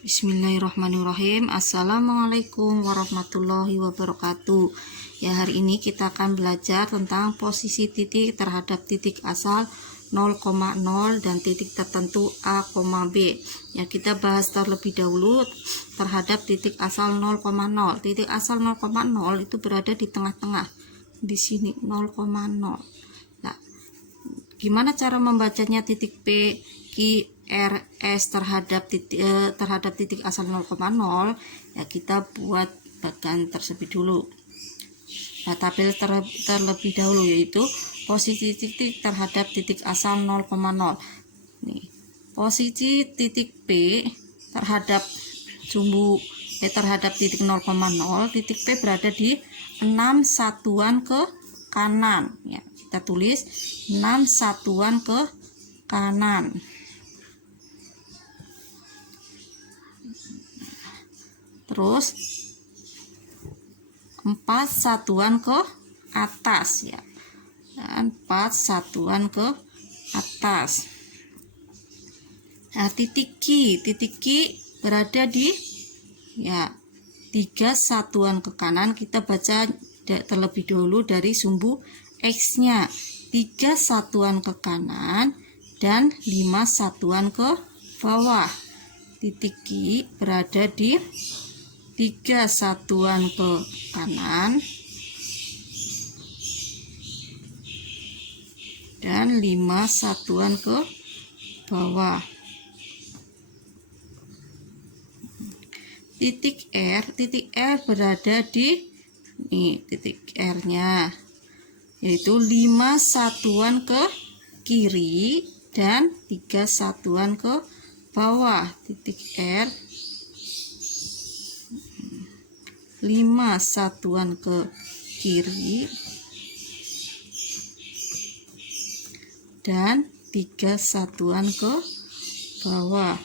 Bismillahirrahmanirrahim. Assalamualaikum warahmatullahi wabarakatuh. Ya, hari ini kita akan belajar tentang posisi titik terhadap titik asal 0,0 dan titik tertentu A, B. Ya, kita bahas terlebih dahulu terhadap titik asal 0,0. Titik asal 0,0 itu berada di tengah-tengah. Di sini 0,0. Nah, gimana cara membacanya titik P, Q, R, S terhadap titik asal 0,0? Ya, kita buat bagian tersebut dulu. Nah, tabel terlebih dahulu yaitu posisi titik terhadap titik asal 0,0. Nih, posisi titik P terhadap terhadap titik 0,0, titik P berada di 6 satuan ke kanan. Ya, kita tulis 6 satuan ke kanan. Terus 4 satuan ke atas, ya, dan 4 satuan ke atas. Nah, titik Q berada di 3 satuan ke kanan. Kita baca terlebih dahulu dari sumbu X nya 3 satuan ke kanan dan 5 satuan ke bawah. Titik Q berada di 3 satuan ke kanan dan 5 satuan ke bawah. Titik R berada di titik R nya yaitu 5 satuan ke kiri dan 3 satuan ke bawah. Titik R 5 satuan ke kiri dan 3 satuan ke bawah.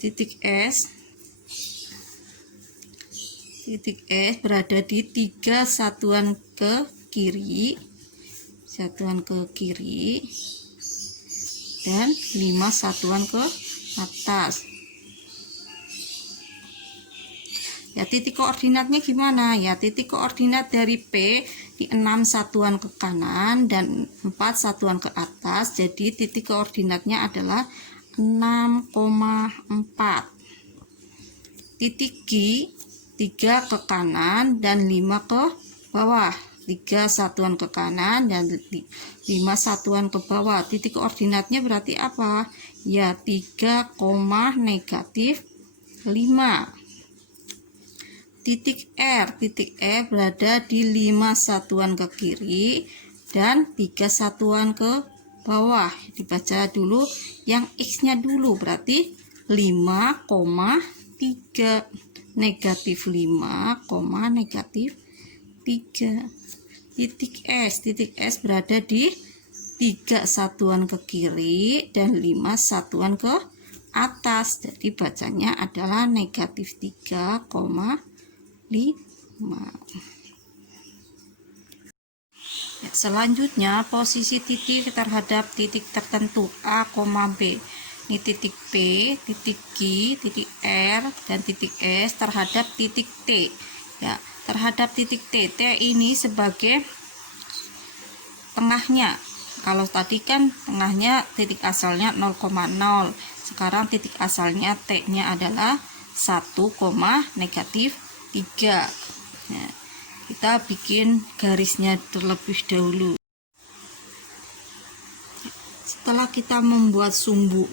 Titik S berada di 3 satuan ke kiri dan 5 satuan ke atas. Ya, titik koordinatnya gimana? Ya, titik koordinat dari P di 6 satuan ke kanan dan 4 satuan ke atas. Jadi titik koordinatnya adalah 6,4. Titik Q 3 ke kanan dan 5 ke bawah. 3 satuan ke kanan dan 5 satuan ke bawah. Titik koordinatnya berarti apa? Ya, 3, negatif 5. Titik R berada di 5 satuan ke kiri dan 3 satuan ke bawah. Dibaca dulu yang X nya dulu, berarti 5,3. Negatif 5, negatif 3. Titik S berada di 3 satuan ke kiri dan 5 satuan ke atas. Jadi bacanya adalah negatif 3,5. Ya, selanjutnya posisi titik terhadap titik tertentu A, B. Ini titik P, titik Q, titik R, dan titik S terhadap titik T. Ya, terhadap titik T ini sebagai tengahnya. Kalau tadi kan tengahnya titik asalnya 0,0. Sekarang titik asalnya T nya adalah 1, negatif 3. Nah, kita bikin garisnya terlebih dahulu. Setelah kita membuat sumbu,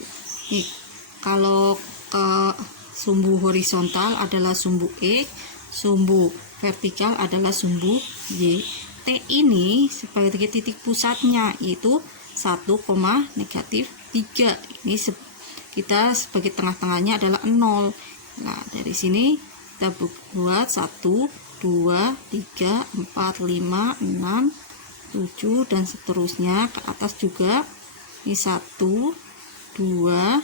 kalau ke sumbu horizontal adalah sumbu X, sumbu vertikal adalah sumbu Y. T ini sebagai titik pusatnya yaitu 1, negatif 3. Ini kita sebagai tengah-tengahnya adalah 0. Nah, dari sini kita buat 1, 2, 3, 4, 5, 6, 7 dan seterusnya. Ke atas juga ini 1, 2,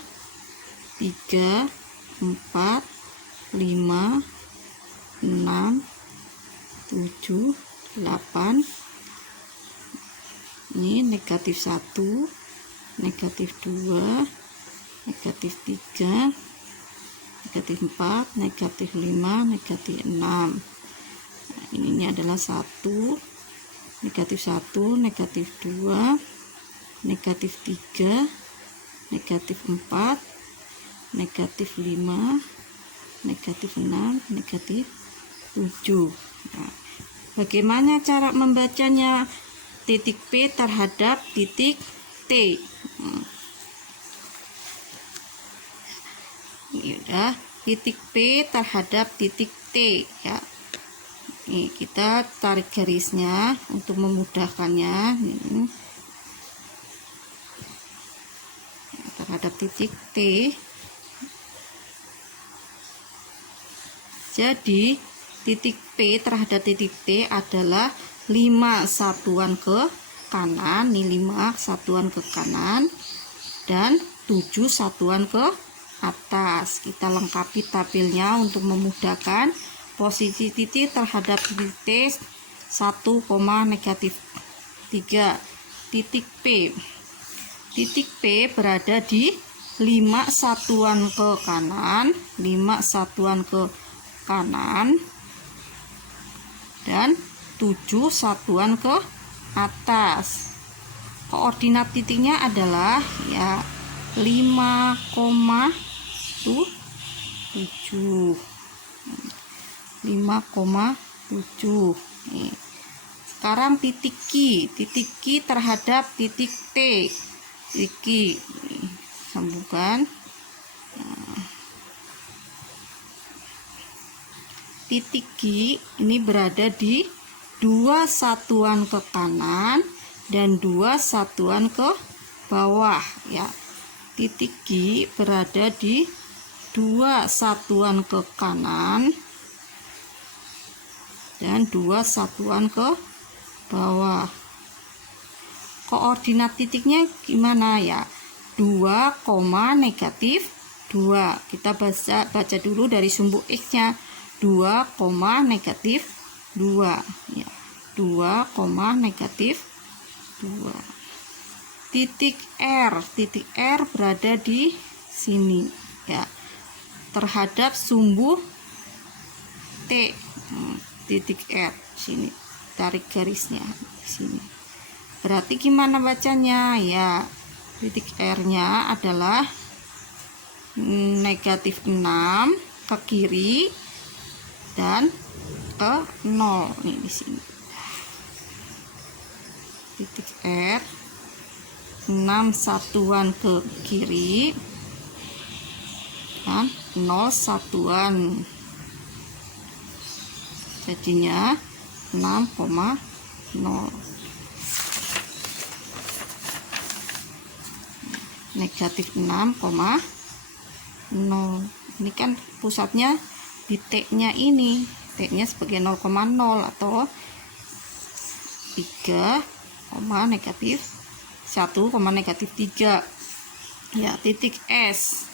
3, 4, 5, 6, 7, 8. Ini negatif 1, negatif 2, negatif 3, negatif 4, negatif 5, negatif 6. Nah, ininya adalah 1, negatif 1, negatif 2, negatif 3, negatif 4, negatif 5, negatif 6, negatif 7. Nah, bagaimana cara membacanya titik P terhadap titik T? Ini udah titik P terhadap titik T ya. Nih, kita tarik garisnya untuk memudahkannya. Nih. Terhadap titik T. Jadi titik P terhadap titik T adalah 5 satuan ke kanan, nih 5 satuan ke kanan dan 7 satuan ke atas. Kita lengkapi tabelnya untuk memudahkan. Posisi titik terhadap titik T 1, negatif 3. Titik P. Titik P berada di 5 satuan ke kanan, 5 satuan ke kanan dan 7 satuan ke atas. Koordinat titiknya adalah ya 5,7. 5,7. Nih. Sekarang titik Q terhadap titik T. Titik Q. Nih, sambungkan. Nah. Titik Q ini berada di 2 satuan ke kanan dan 2 satuan ke bawah ya. Titik Q berada di 2 satuan ke kanan dan 2 satuan ke bawah. Koordinat titiknya gimana ya? 2, negatif 2. Kita baca dulu dari sumbu X nya. 2, negatif 2 ya. 2, negatif 2. Titik R berada di sini ya. Terhadap sumbu T. Titik R sini, tarik garisnya di sini. Berarti gimana bacanya ya? Titik R nya adalah negatif 6 ke kiri dan ke 0 nih di sini. Titik R 6 satuan ke kiri dan 0 satuan. Jadinya 6,0. Negatif 6,0. Ini kan pusatnya di T-nya ini. T-nya sebagai 0,0 atau 3, negatif 1, negatif 3. Ya, titik S.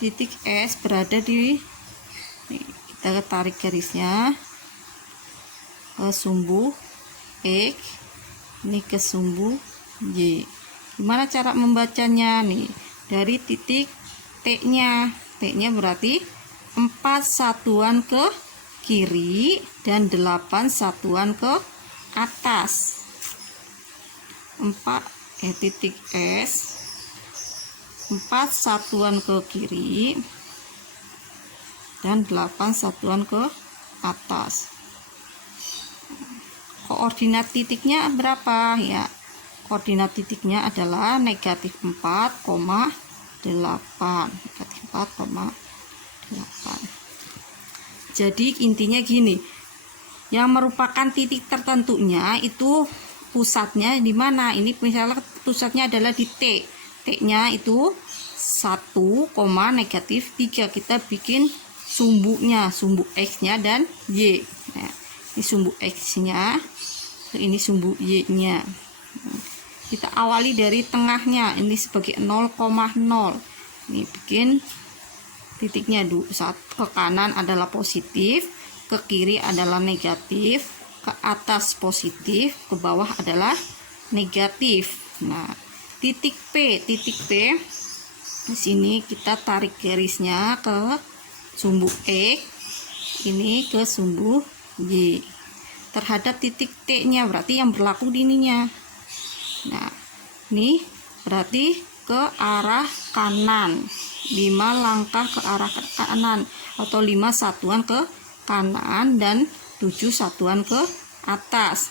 Titik S berada di kita tarik garisnya ke sumbu X, ini ke sumbu Y. Gimana cara membacanya nih? Dari titik T-nya. T-nya berarti 4 satuan ke kiri dan 8 satuan ke atas. Titik S 4 satuan ke kiri dan 8 satuan ke atas. Koordinat titiknya berapa ya? Koordinat titiknya adalah negatif 4,8. Negatif 4,8. Jadi intinya gini, yang merupakan titik tertentunya itu pusatnya di mana? Ini misalnya pusatnya adalah di T. T-nya itu 1, negatif 3. Kita bikin sumbunya, sumbu X-nya dan Y. Nah, ini sumbu X-nya, ini sumbu Y-nya. Kita awali dari tengahnya, ini sebagai 0,0. Ini bikin titiknya dulu. Ke kanan adalah positif, ke kiri adalah negatif, ke atas positif, ke bawah adalah negatif. Nah, titik P di sini kita tarik garisnya ke sumbu X, ini ke sumbu Y. Terhadap titik T-nya berarti yang berlaku di ininya. Nah, ini berarti ke arah kanan, 5 langkah ke arah kanan atau 5 satuan ke kanan dan 7 satuan ke atas.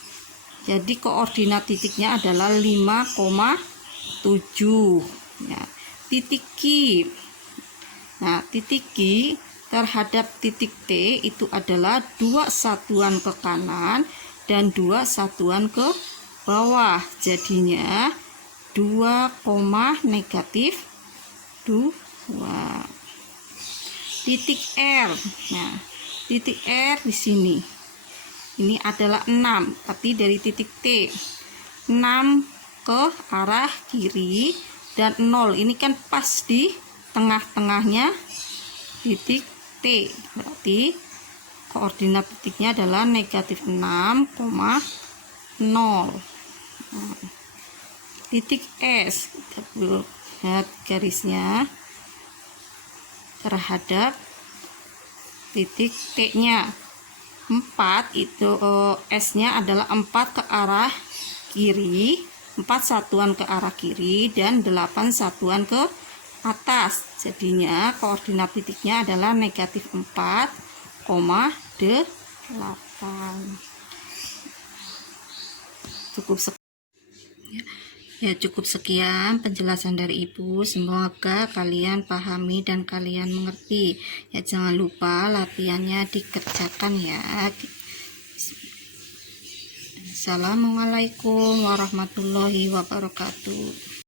Jadi koordinat titiknya adalah 5,7. Ya, titik Q. Nah, titik Q terhadap titik T itu adalah 2 satuan ke kanan dan 2 satuan ke bawah. Jadinya 2,-2. Titik R. Nah, titik R di sini. Ini adalah 6, tapi dari titik T. 6 ke arah kiri dan 0. Ini kan pas di tengah-tengahnya titik T. Berarti koordinat titiknya adalah -6,0. Titik S, kita lihat garisnya terhadap titik T-nya. 4 itu S-nya adalah 4 ke arah kiri, 4 satuan ke arah kiri dan 8 satuan ke atas. Jadinya koordinat titiknya adalah -4,8. Cukup sekian penjelasan dari Ibu. Semoga kalian pahami dan kalian mengerti. Ya, jangan lupa latihannya dikerjakan ya. Assalamualaikum warahmatullahi wabarakatuh.